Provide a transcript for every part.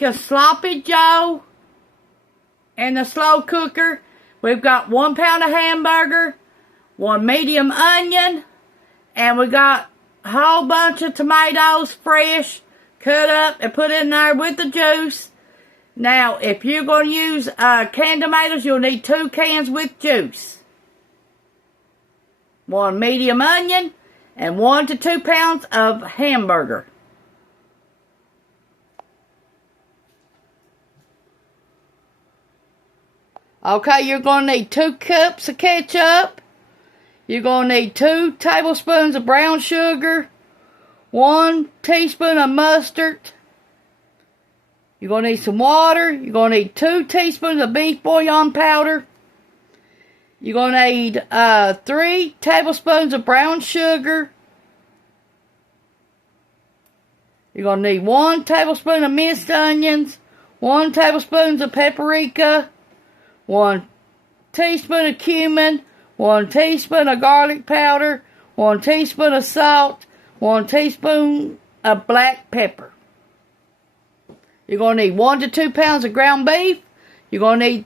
A sloppy joe in the slow cooker. We've got 1 pound of hamburger, 1 medium onion, and we got a whole bunch of tomatoes, fresh, cut up and put in there with the juice. Now, if you're going to use canned tomatoes, you'll need 2 cans with juice. 1 medium onion and 1 to 2 pounds of hamburger. Okay, you're going to need 2 cups of ketchup. You're going to need 2 tablespoons of brown sugar, 1 teaspoon of mustard. You're going to need some water. You're going to need 2 teaspoons of beef bouillon powder. You're going to need 3 tablespoons of brown sugar. You're going to need 1 tablespoon of minced onions, 1 tablespoon of paprika, 1 teaspoon of cumin, 1 teaspoon of garlic powder, 1 teaspoon of salt, 1 teaspoon of black pepper. You're going to need 1 to 2 pounds of ground beef. You're going to need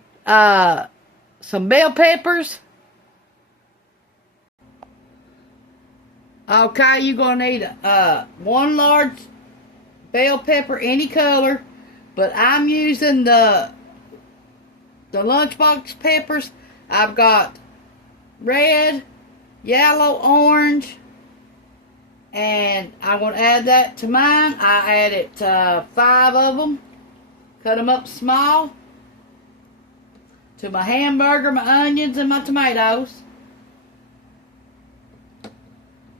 some bell peppers. Okay, you're going to need 1 large bell pepper, any color, but I'm using the lunchbox peppers. I've got red, yellow, orange, and I'm going to add that to mine. I added 5 of them, cut them up small, to my hamburger, my onions, and my tomatoes.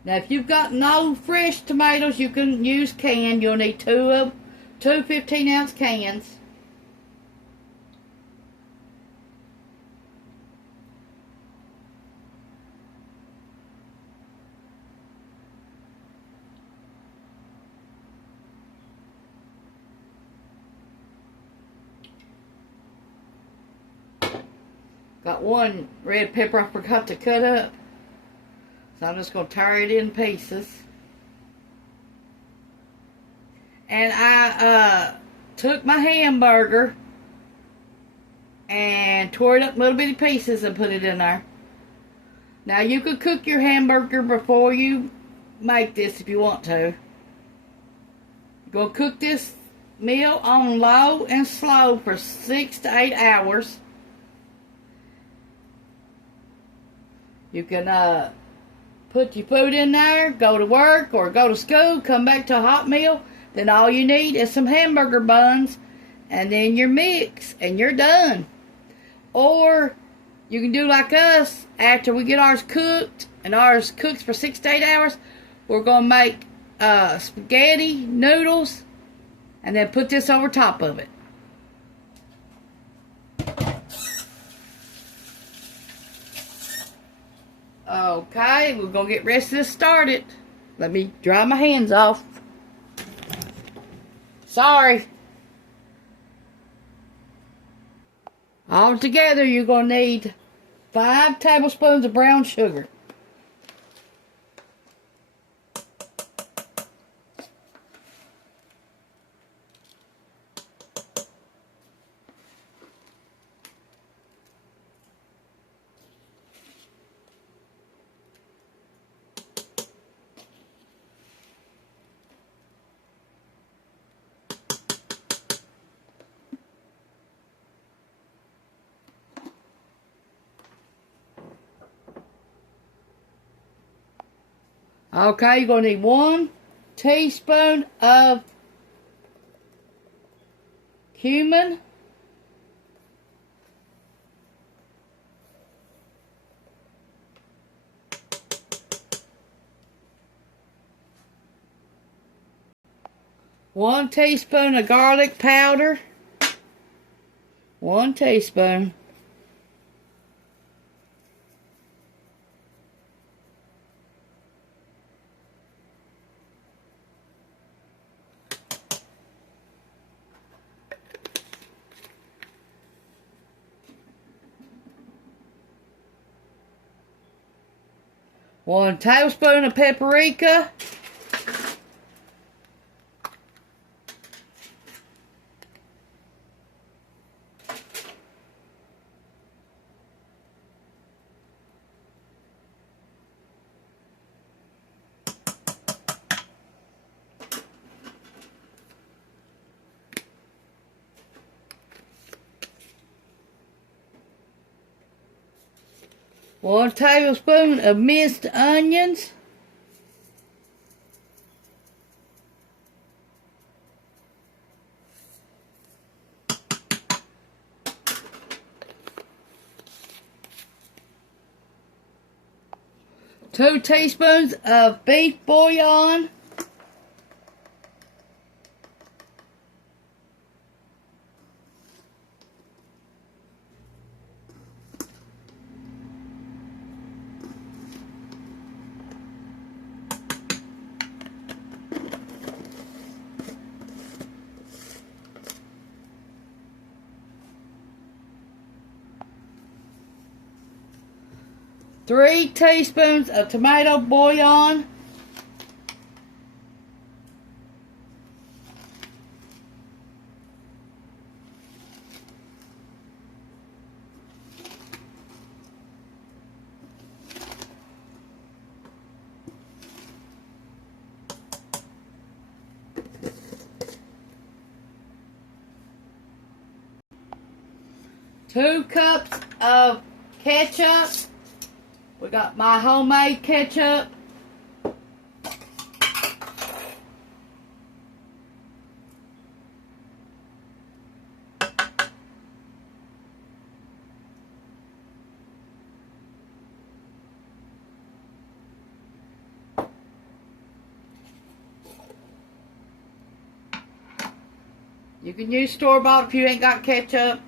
Now, if you've got no fresh tomatoes, you can use canned. You'll need 2 15-ounce cans. Got 1 red pepper I forgot to cut up. So I'm just going to tear it in pieces. And I took my hamburger and tore it up little bitty pieces and put it in there. Now you could cook your hamburger before you make this if you want to. Go cook this meal on low and slow for 6 to 8 hours. You can put your food in there, go to work or go to school, come back to a hot meal. Then all you need is some hamburger buns and then your mix and you're done. Or you can do like us. After we get ours cooked and ours cooks for 6 to 8 hours, we're going to make spaghetti noodles and then put this over top of it. Okay, we're going to get the rest of this started. Let me dry my hands off. Sorry. All together, you're going to need 5 tablespoons of brown sugar. Okay, you're going to need 1 teaspoon of cumin. One teaspoon of garlic powder. 1 teaspoon. One tablespoon of paprika. 1 tablespoon of minced onions. 2 teaspoons of beef bouillon. 3 teaspoons of tomato bouillon. 2 cups of ketchup. We got my homemade ketchup. You can use store-bought if you ain't got ketchup.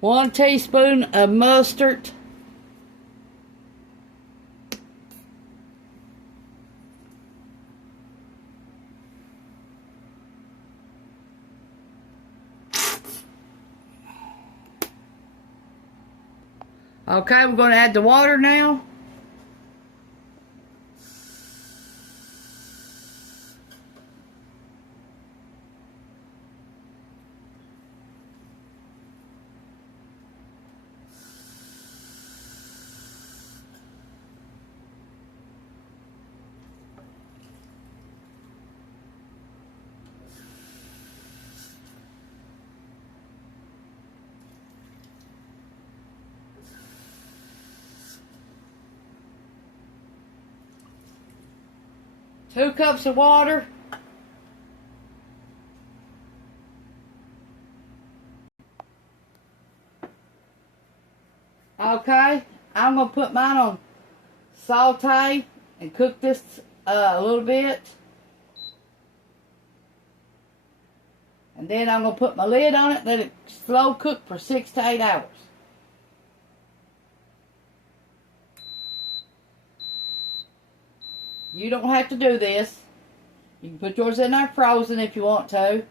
One teaspoon of mustard. Okay, we're going to add the water now. Two cups of water. Okay, I'm going to put mine on saute and cook this a little bit. And then I'm going to put my lid on it, let it slow cook for 6 to 8 hours. You don't have to do this. You can put yours in there frozen if you want to.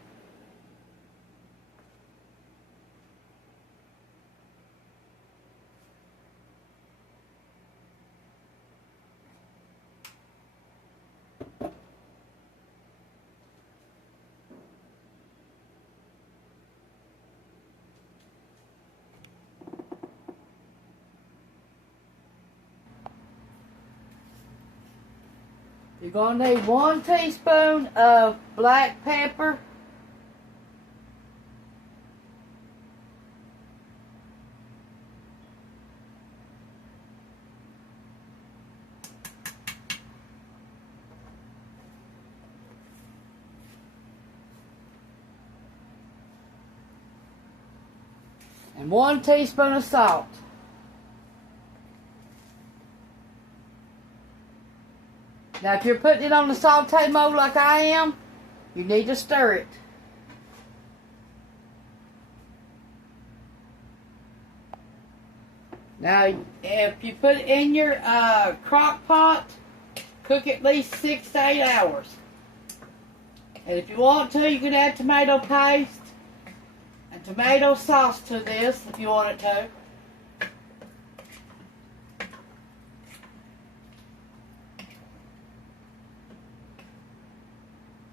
You're going to need 1 teaspoon of black pepper. And 1 teaspoon of salt. Now, if you're putting it on the saute mode like I am, you need to stir it. Now, if you put it in your crock pot, cook at least 6 to 8 hours. And if you want to, you can add tomato paste and tomato sauce to this if you want it to.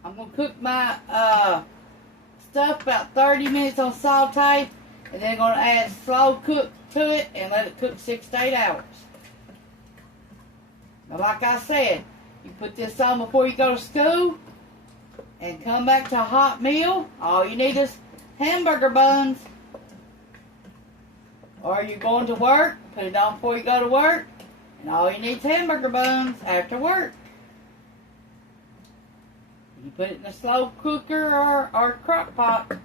I'm going to cook my stuff about 30 minutes on saute, and then going to add slow cook to it and let it cook 6 to 8 hours. And like I said, you put this on before you go to school and come back to a hot meal. All you need is hamburger buns. Or you're going to work, put it on before you go to work, and all you need is hamburger buns after work. You put it in a slow cooker or crock pot.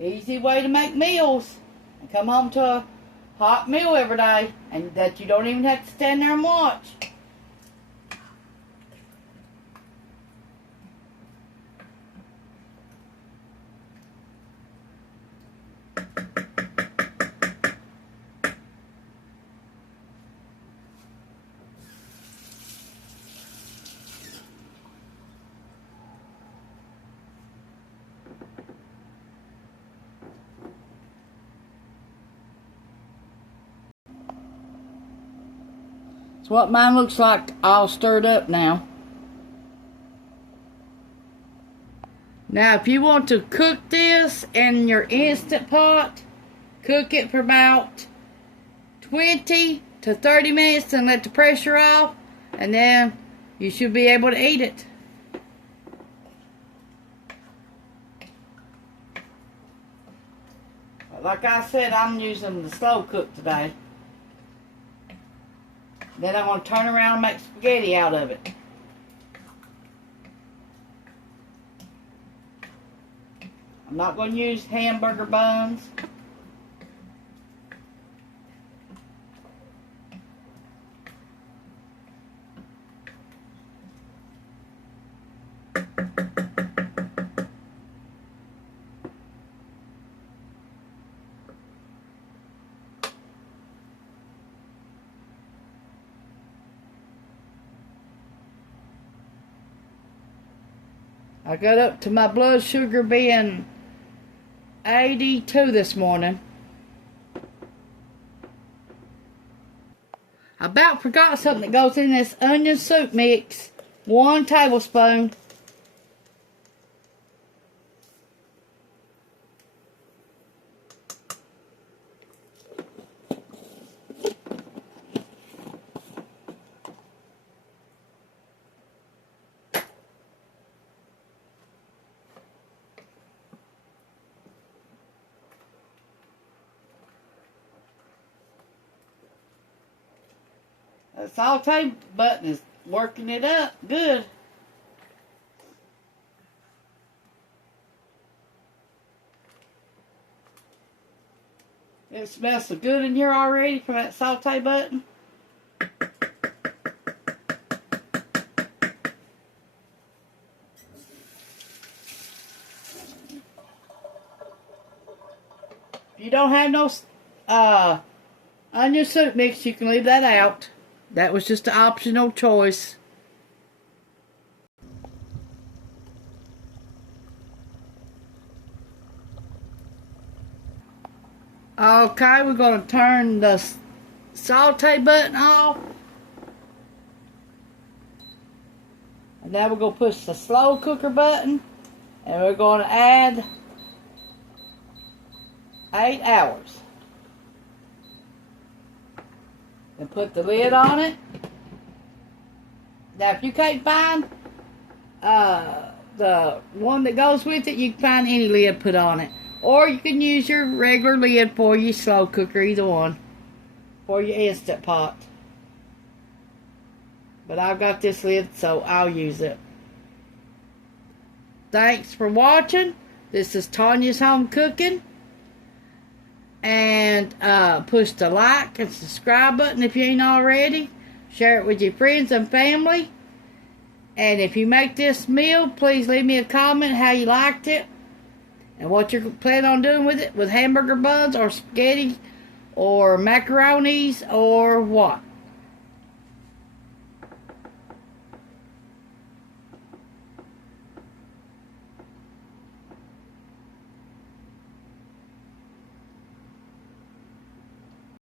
Easy way to make meals and come home to a hot meal every day, and that you don't even have to stand there and watch. It's what mine looks like, all stirred up now. Now, if you want to cook this in your Instant Pot, cook it for about 20 to 30 minutes and let the pressure off, and then you should be able to eat it. But like I said, I'm using the slow cook today. Then I'm going to turn around and make spaghetti out of it. I'm not going to use hamburger buns. I got up to my blood sugar being 82 this morning. I about forgot something that goes in this onion soup mix. 1 tablespoon. The saute button is working it up good. It smells so good in here already from that saute button. If you don't have no onion soup mix, you can leave that out. That was just an optional choice. Okay, we're going to turn the saute button off. And now we're going to push the slow cooker button. And we're going to add 8 hours. And put the lid on it. Now, if you can't find the one that goes with it, you can find any lid put on it. Or you can use your regular lid for your slow cooker, either one. For your Instant Pot. But I've got this lid, so I'll use it. Thanks for watching. This is Tanya's Home Cooking. And push the like and subscribe button if you ain't already. Share it with your friends and family. And if you make this meal, please leave me a comment how you liked it. And what you're planning on doing with it. With hamburger buns or spaghetti or macaronis or what.